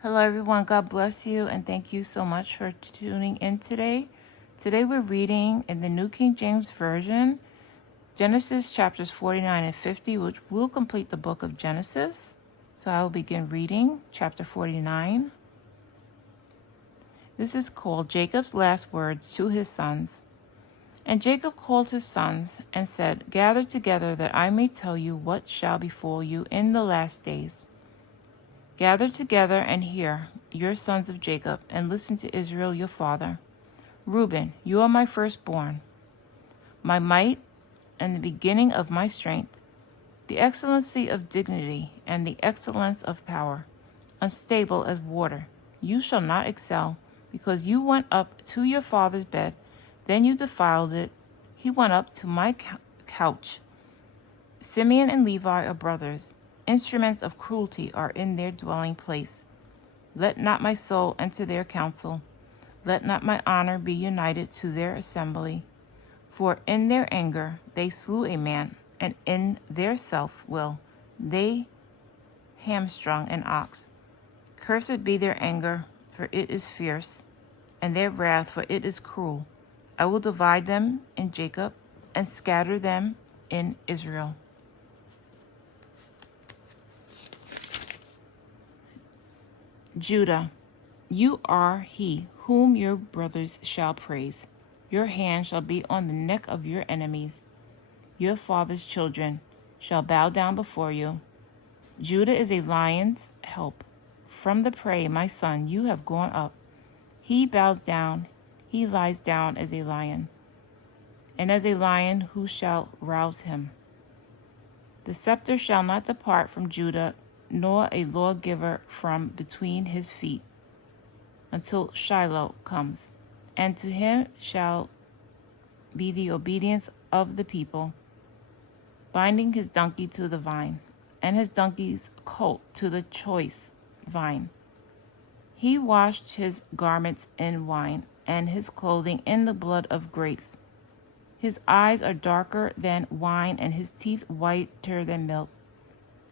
Hello, everyone. God bless you, and thank you so much for tuning in today. Today, we're reading in the New King James Version, Genesis chapters 49 and 50, which will complete the book of Genesis. So I will begin reading chapter 49. This is called Jacob's last words to his sons. And Jacob called his sons and said, "Gather together that I may tell you what shall befall you in the last days. Gather together and hear, your sons of Jacob, and listen to Israel your father. Reuben, you are my firstborn, my might and the beginning of my strength, the excellency of dignity and the excellence of power, unstable as water. You shall not excel, because you went up to your father's bed, then you defiled it. He went up to my couch. Simeon and Levi are brothers. Instruments of cruelty are in their dwelling place. Let not my soul enter their council. Let not my honor be united to their assembly. For in their anger they slew a man, and in their self-will they hamstrung an ox. Cursed be their anger, for it is fierce, and their wrath, for it is cruel. I will divide them in Jacob and scatter them in Israel." Judah, you are he whom your brothers shall praise. Your hand shall be on the neck of your enemies. Your father's children shall bow down before you. Judah is a lion's help. From the prey, my son, you have gone up. He bows down, he lies down as a lion. And as a lion, who shall rouse him? The scepter shall not depart from Judah, nor a lawgiver from between his feet, until Shiloh comes, and to him shall be the obedience of the people, binding his donkey to the vine, and his donkey's colt to the choice vine. He washed his garments in wine, and his clothing in the blood of grapes. His eyes are darker than wine, and his teeth whiter than milk.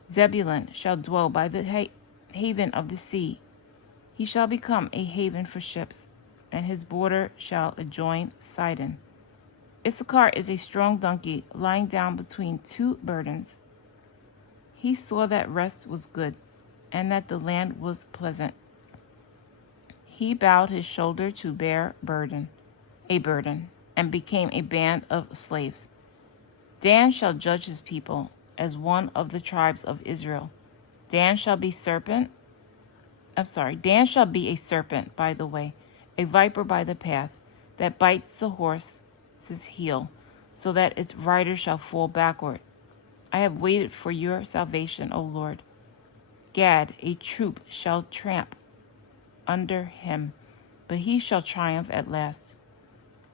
Zebulun shall dwell by the haven of the sea. He shall become a haven for ships, and his border shall adjoin Sidon. Issachar is a strong donkey, lying down between two burdens. He saw that rest was good, and that the land was pleasant. He bowed his shoulder to bear a burden, and became a band of slaves. Dan shall judge his people as one of the tribes of Israel. Dan shall be a serpent by the way, a viper by the path, that bites the horse's heel, so that its rider shall fall backward. I have waited for your salvation, O Lord. Gad, a troop shall tramp under him, but he shall triumph at last.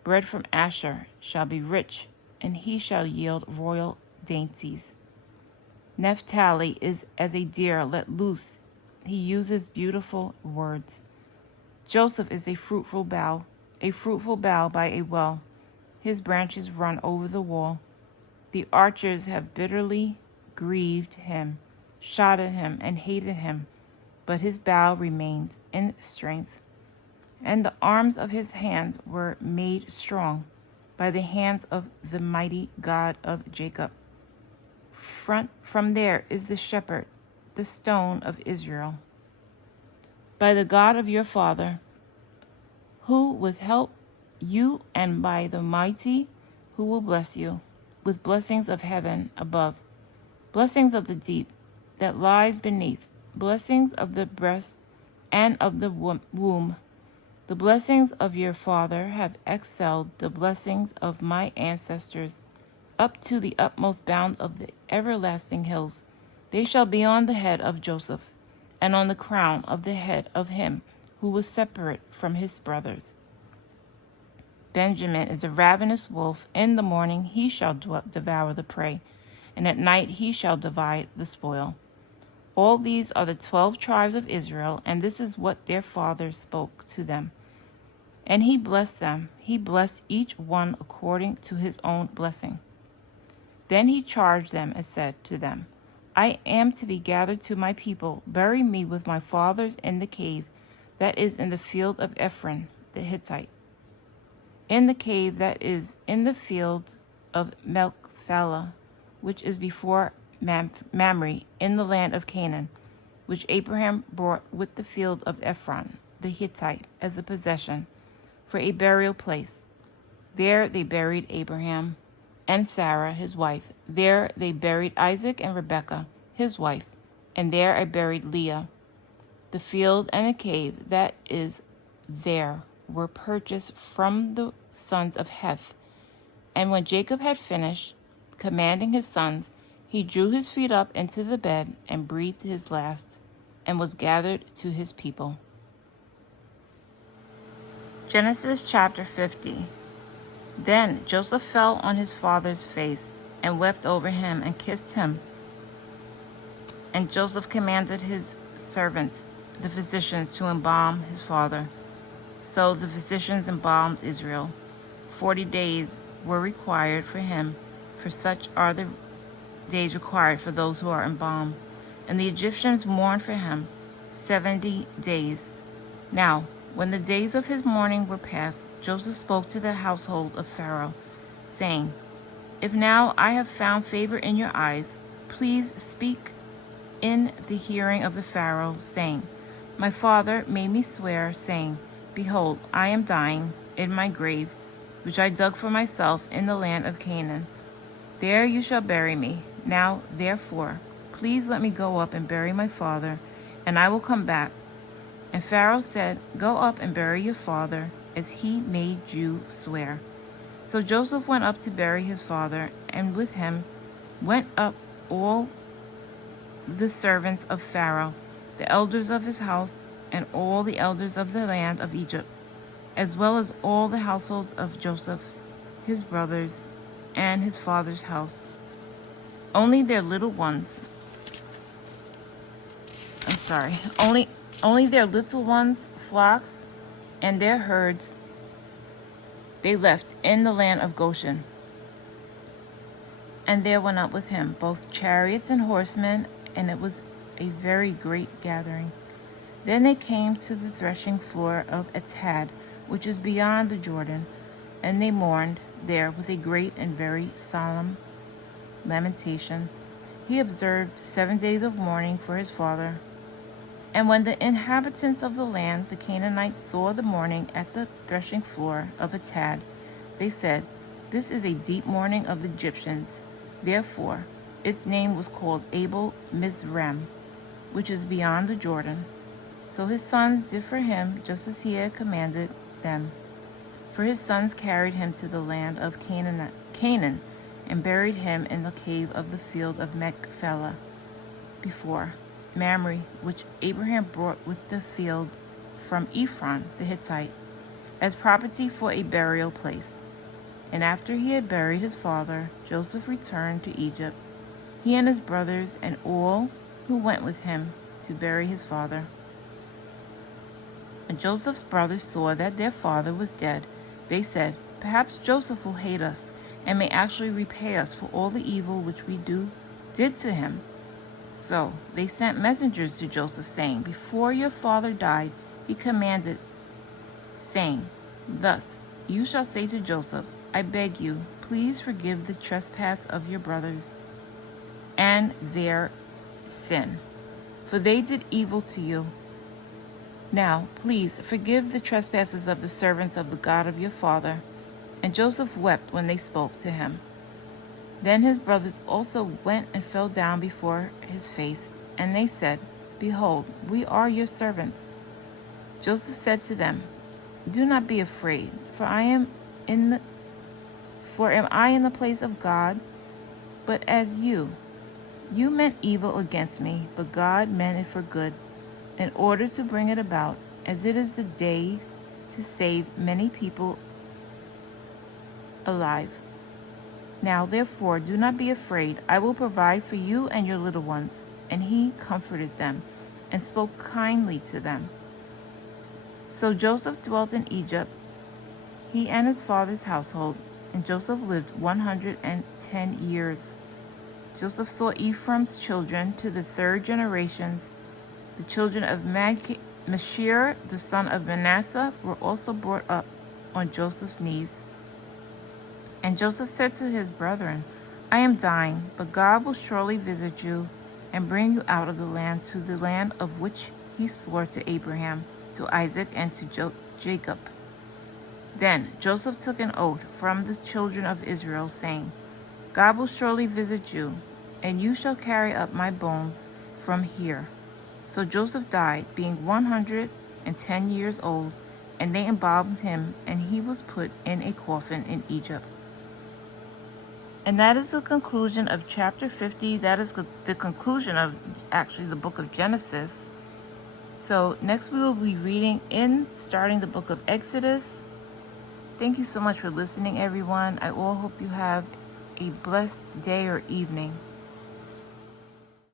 Bread from Asher shall be rich, and he shall yield royal dainties. Naphtali is as a deer let loose. He uses beautiful words. Joseph is a fruitful bough by a well. His branches run over the wall. The archers have bitterly grieved him, shot at him, and hated him, but his bow remained in strength, and the arms of his hands were made strong by the hands of the mighty God of Jacob. From there is the shepherd, the stone of Israel. By the God of your father, who will help you, and by the mighty, who will bless you, with blessings of heaven above, blessings of the deep that lies beneath, blessings of the breast and of the womb. The blessings of your father have excelled the blessings of my ancestors, up to the utmost bound of the everlasting hills. They shall be on the head of Joseph, and on the crown of the head of him who was separate from his brothers. Benjamin is a ravenous wolf. In the morning he shall devour the prey, and at night he shall divide the spoil. All these are the 12 tribes of Israel, and this is what their father spoke to them. And he blessed them. He blessed each one according to his own blessing. Then he charged them and said to them, I am to be gathered to my people. Bury me with my fathers in the cave that is in the field of Ephron the Hittite, in the cave that is in the field of Machpelah, which is before Mamre, in the land of Canaan, which Abraham bought with the field of Ephron the Hittite as a possession, for a burial place. There they buried Abraham and Sarah his wife. There they buried Isaac and Rebekah his wife. And there I buried Leah. The field and the cave that is there were purchased from the sons of Heth. And when Jacob had finished commanding his sons, he drew his feet up into the bed and breathed his last, and was gathered to his people. Genesis chapter 50. Then Joseph fell on his father's face and wept over him and kissed him. And Joseph commanded his servants, the physicians, to embalm his father. So the physicians embalmed Israel. 40 days were required for him, for such are the days required for those who are embalmed. And the Egyptians mourned for him 70 days. Now, when the days of his mourning were past, Joseph spoke to the household of Pharaoh, saying, If now I have found favor in your eyes, please speak in the hearing of the Pharaoh, saying, My father made me swear, saying, Behold, I am dying in my grave, which I dug for myself in the land of Canaan. There you shall bury me. Now, therefore, please let me go up and bury my father, and I will come back. And Pharaoh said, Go up and bury your father, as he made you swear. So Joseph went up to bury his father, and with him went up all the servants of Pharaoh, the elders of his house, and all the elders of the land of Egypt, as well as all the households of Joseph, his brothers, and his father's house. Only their little ones, only their little ones, flocks, and their herds, they left in the land of Goshen. And there went up with him both chariots and horsemen, and it was a very great gathering. Then they came to the threshing floor of Atad, which is beyond the Jordan, and they mourned there with a great and very solemn lamentation. He observed 7 days of mourning for his father. And when the inhabitants of the land, the Canaanites, saw the mourning at the threshing floor of Atad, they said, This is a deep mourning of the Egyptians. Therefore, its name was called Abel Mizraim, which is beyond the Jordan. So his sons did for him just as he had commanded them. For his sons carried him to the land of Canaan, and buried him in the cave of the field of Machpelah, before Mamre, which Abraham brought with the field from Ephron the Hittite, as property for a burial place. And after he had buried his father, Joseph returned to Egypt, he and his brothers, and all who went with him to bury his father. When Joseph's brothers saw that their father was dead, they said, Perhaps Joseph will hate us, and may actually repay us for all the evil which we did to him. So they sent messengers to Joseph, saying, Before your father died, he commanded, saying, Thus you shall say to Joseph, I beg you, please forgive the trespass of your brothers and their sin, for they did evil to you. Now, please forgive the trespasses of the servants of the God of your father. And Joseph wept when they spoke to him. Then his brothers also went and fell down before his face, and they said, Behold, we are your servants. Joseph said to them, Do not be afraid, for am I in the place of God? But as you meant evil against me, but God meant it for good, in order to bring it about, as it is the day to save many people alive. Now, therefore, do not be afraid. I will provide for you and your little ones. And he comforted them and spoke kindly to them. So Joseph dwelt in Egypt, he and his father's household, and Joseph lived 110 years. Joseph saw Ephraim's children to the third generations. The children of Machir, the son of Manasseh, were also brought up on Joseph's knees. And Joseph said to his brethren, I am dying, but God will surely visit you and bring you out of the land to the land of which he swore to Abraham, to Isaac, and to Jacob. Then Joseph took an oath from the children of Israel, saying, God will surely visit you, and you shall carry up my bones from here. So Joseph died, being 110 years old, and they embalmed him, and he was put in a coffin in Egypt. And that is the conclusion of chapter 50. That is the conclusion of actually the book of Genesis. So next we will be starting the book of Exodus. Thank you so much for listening, everyone. I all hope you have a blessed day or evening.